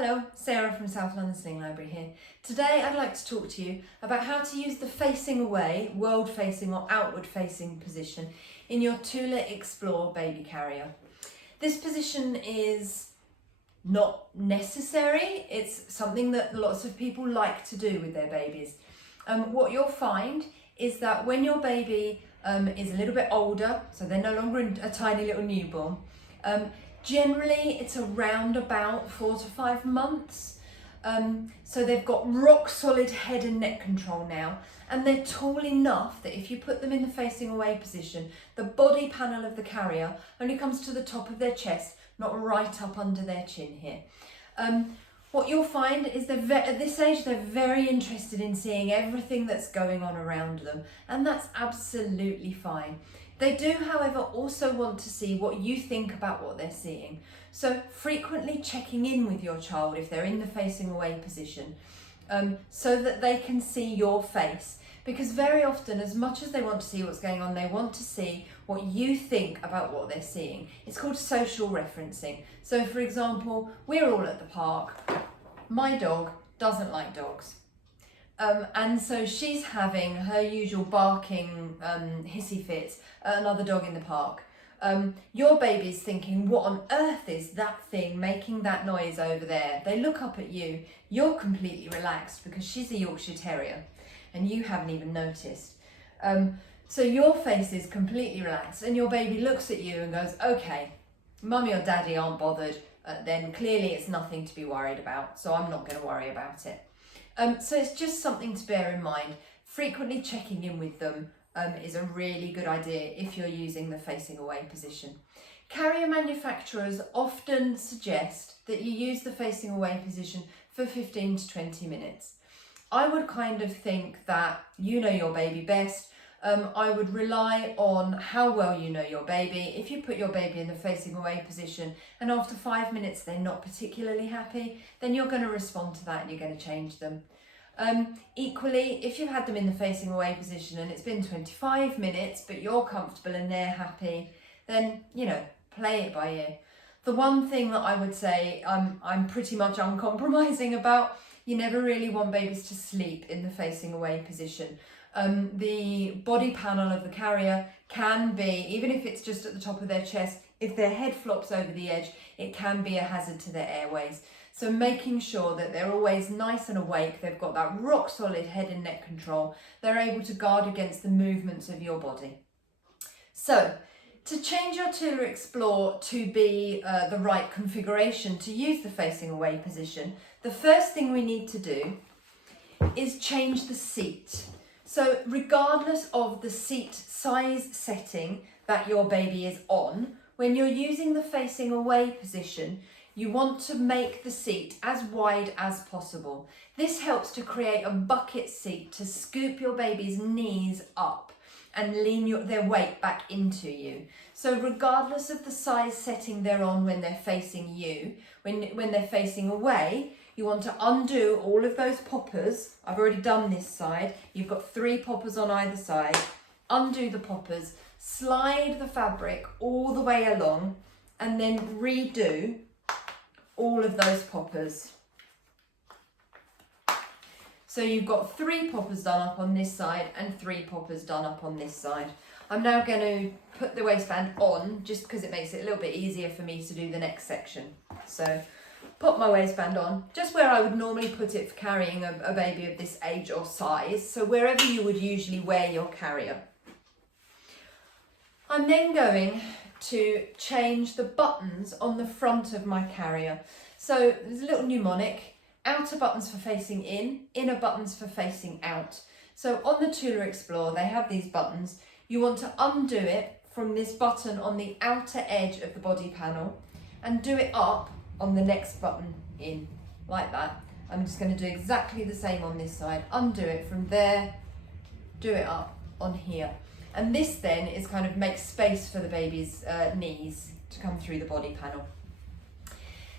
Hello, Sarah from South London Sling Library here. Today I'd like to talk to you about how to use the facing away, world facing or outward facing position in your Tula Explore Baby Carrier. This position is not necessary, it's something that lots of people like to do with their babies. What you'll find is that when your baby is a little bit older, so they're no longer a tiny little newborn, generally it's around about 4 to 5 months. So they've got rock solid head and neck control now, and they're tall enough that if you put them in the facing away position, the body panel of the carrier only comes to the top of their chest, not right up under their chin here. What you'll find is at this age they're very interested in seeing everything that's going on around them, and that's absolutely fine. They do, however, also want to see what you think about what they're seeing. So frequently checking in with your child if they're in the facing away position, so that they can see your face. Because very often, as much as they want to see what's going on, they want to see what you think about what they're seeing. It's called social referencing. So for example, we're all at the park. My dog doesn't like dogs. And so she's having her usual barking hissy fits at another dog in the park. Your baby's thinking, what on earth is that thing making that noise over there? They look up at you, you're completely relaxed because she's a Yorkshire Terrier and you haven't even noticed. So your face is completely relaxed and your baby looks at you and goes, okay, mummy or daddy aren't bothered, then clearly it's nothing to be worried about, so I'm not going to worry about it. So it's just something to bear in mind. Frequently checking in with them is a really good idea if you're using the facing away position. Carrier manufacturers often suggest that you use the facing away position for 15 to 20 minutes. I would kind of think that you know your baby best. I would rely on how well you know your baby. If you put your baby in the facing away position and after 5 minutes they're not particularly happy, then you're going to respond to that and you're going to change them. Equally, if you've had them in the facing away position and it's been 25 minutes but you're comfortable and they're happy, then, you know, play it by ear. The one thing that I would say I'm pretty much uncompromising about, you never really want babies to sleep in the facing away position. The body panel of the carrier can be, even if it's just at the top of their chest, if their head flops over the edge, it can be a hazard to their airways. So making sure that they're always nice and awake, they've got that rock solid head and neck control, they're able to guard against the movements of your body. So to change your Tula Explore to be the right configuration to use the facing away position, the first thing we need to do is change the seat. So regardless of the seat size setting that your baby is on, when you're using the facing away position, you want to make the seat as wide as possible. This helps to create a bucket seat to scoop your baby's knees up and lean their weight back into you. So regardless of the size setting they're on when they're facing you, when they're facing away, you want to undo all of those poppers. I've already done this side. You've got 3 poppers on either side. Undo the poppers, slide the fabric all the way along, and then redo all of those poppers. So you've got 3 poppers done up on this side and 3 poppers done up on this side. I'm now going to put the waistband on just because it makes it a little bit easier for me to do the next section. So put my waistband on, just where I would normally put it for carrying a baby of this age or size, so wherever you would usually wear your carrier. I'm then going to change the buttons on the front of my carrier. So there's a little mnemonic: outer buttons for facing in, inner buttons for facing out. So on the Tula Explore they have these buttons. You want to undo it from this button on the outer edge of the body panel and do it up on the next button in, like that. I'm just going to do exactly the same on this side. Undo it from there, do it up on here. And this then is kind of makes space for the baby's knees to come through the body panel.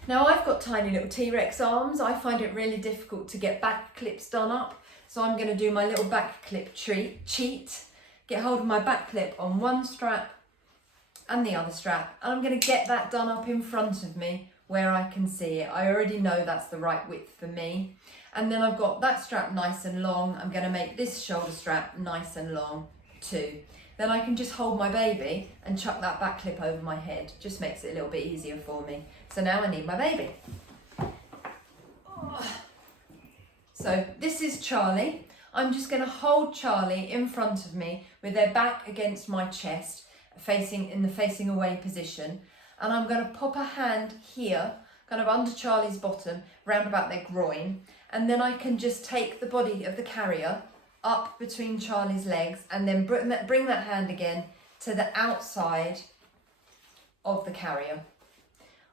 Now I've got tiny little T-Rex arms. I find it really difficult to get back clips done up. So I'm going to do my little back clip cheat. Get hold of my back clip on one strap and the other strap. And I'm going to get that done up in front of me where I can see it. I already know that's the right width for me. And then I've got that strap nice and long. I'm going to make this shoulder strap nice and long too. Then I can just hold my baby and chuck that back clip over my head. Just makes it a little bit easier for me. So now I need my baby. So this is Charlie. I'm just going to hold Charlie in front of me with their back against my chest, facing in the facing away position. And I'm going to pop a hand here, kind of under Charlie's bottom, round about their groin. And then I can just take the body of the carrier up between Charlie's legs and then bring that hand again to the outside of the carrier.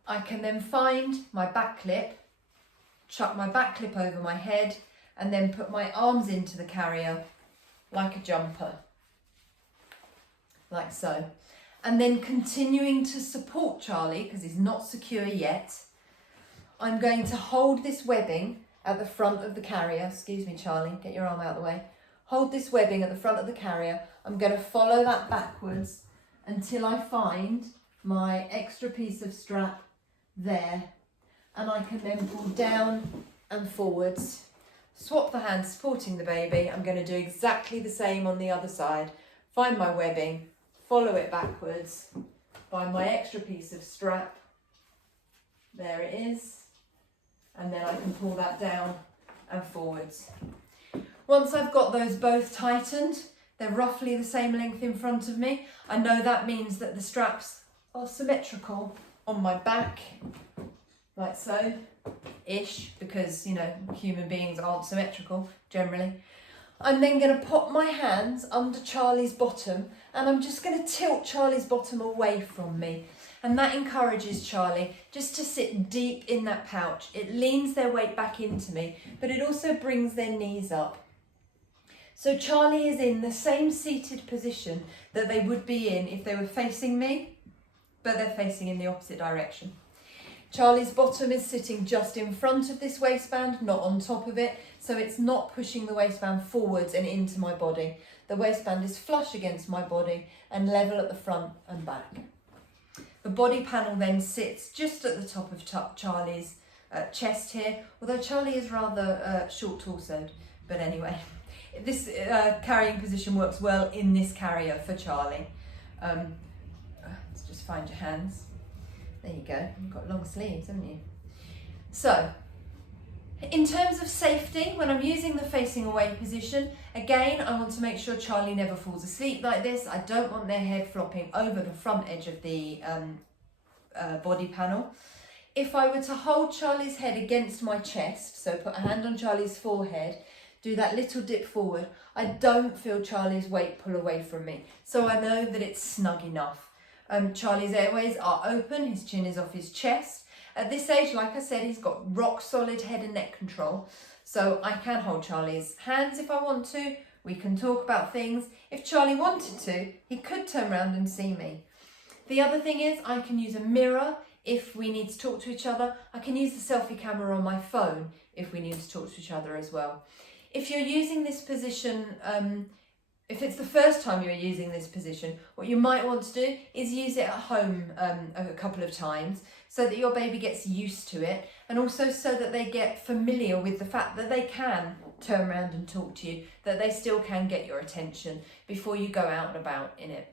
I can then find my back clip, chuck my back clip over my head, and then put my arms into the carrier like a jumper, like so. And then continuing to support Charlie, because he's not secure yet, I'm going to hold this webbing at the front of the carrier. Excuse me, Charlie, get your arm out of the way. Hold this webbing at the front of the carrier. I'm going to follow that backwards until I find my extra piece of strap there. And I can then pull down and forwards. Swap the hands supporting the baby. I'm going to do exactly the same on the other side. Find my webbing, follow it backwards, find my extra piece of strap. There it is. And then I can pull that down and forwards. Once I've got those both tightened, they're roughly the same length in front of me. I know that means that the straps are symmetrical on my back, like so, ish, because, you know, human beings aren't symmetrical generally. I'm then going to pop my hands under Charlie's bottom and I'm just going to tilt Charlie's bottom away from me. And that encourages Charlie just to sit deep in that pouch. It leans their weight back into me, but it also brings their knees up. So Charlie is in the same seated position that they would be in if they were facing me, but they're facing in the opposite direction. Charlie's bottom is sitting just in front of this waistband, not on top of it, so it's not pushing the waistband forwards and into my body. The waistband is flush against my body and level at the front and back. The body panel then sits just at the top of Charlie's chest here, although Charlie is rather short torsoed, but anyway. This carrying position works well in this carrier for Charlie. Let's just find your hands. There you go, you've got long sleeves, haven't you? So, in terms of safety, when I'm using the facing away position, again, I want to make sure Charlie never falls asleep like this. I don't want their head flopping over the front edge of the body panel. If I were to hold Charlie's head against my chest, so put a hand on Charlie's forehead, do that little dip forward, I don't feel Charlie's weight pull away from me. So I know that it's snug enough. Charlie's airways are open, his chin is off his chest. At this age, like I said, he's got rock solid head and neck control. So I can hold Charlie's hands if I want to. We can talk about things. If Charlie wanted to, he could turn around and see me. The other thing is I can use a mirror if we need to talk to each other. I can use the selfie camera on my phone if we need to talk to each other as well. If you're using this position, if it's the first time you're using this position, what you might want to do is use it at home a couple of times so that your baby gets used to it, and also so that they get familiar with the fact that they can turn around and talk to you, that they still can get your attention before you go out and about in it.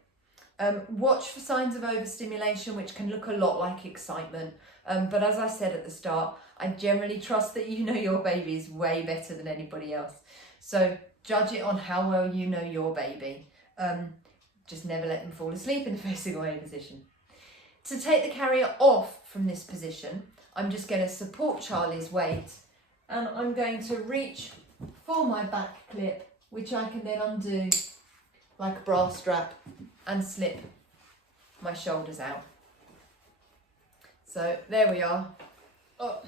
Watch for signs of overstimulation, which can look a lot like excitement. But as I said at the start, I generally trust that you know your babies way better than anybody else. So judge it on how well you know your baby. Just never let them fall asleep in the facing away position. To take the carrier off from this position, I'm just going to support Charlie's weight and I'm going to reach for my back clip, which I can then undo like a bra strap and slip my shoulders out. So there we are. Oh,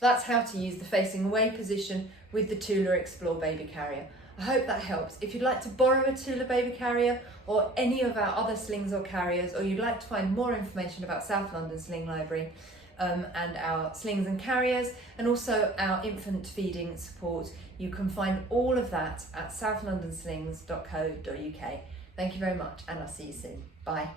that's how to use the facing away position with the Tula Explore Baby Carrier. I hope that helps. If you'd like to borrow a Tula Baby Carrier or any of our other slings or carriers, or you'd like to find more information about South London Sling Library and our slings and carriers, and also our infant feeding support, you can find all of that at southlondonslings.co.uk. Thank you very much, and I'll see you soon. Bye.